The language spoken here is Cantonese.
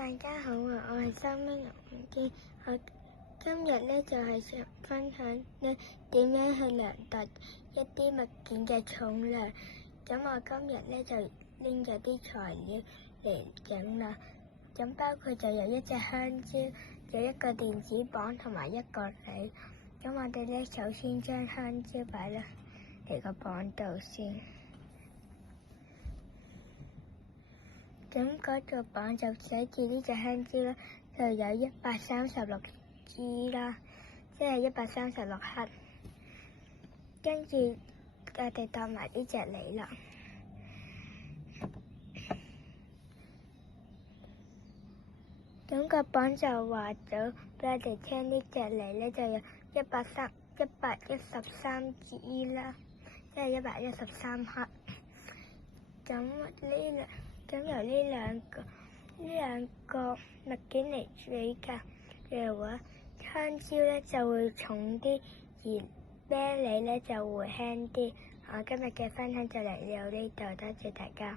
大家好啊！我係收尾牛永堅，我今日咧就係想分享咧點樣去量度一啲物件嘅重量。咁我今日咧就拎咗啲材料嚟整啦。咁包括就有一隻香蕉，有一個電子磅同埋一個梨。咁我哋咧首先將香蕉擺落嚟個磅度先。咁嗰個磅就寫住呢隻香蕉咧，就有136 G 啦，即係136克。跟住我哋當埋呢隻梨啦。咁個磅就話咗俾我哋聽，呢隻梨咧就有113 G 啦，即係113克。咁由呢兩個物件嚟比較嘅話，香蕉咧就會重啲，而啤梨咧就會輕啲。我今日嘅分享就嚟到呢度，多謝大家。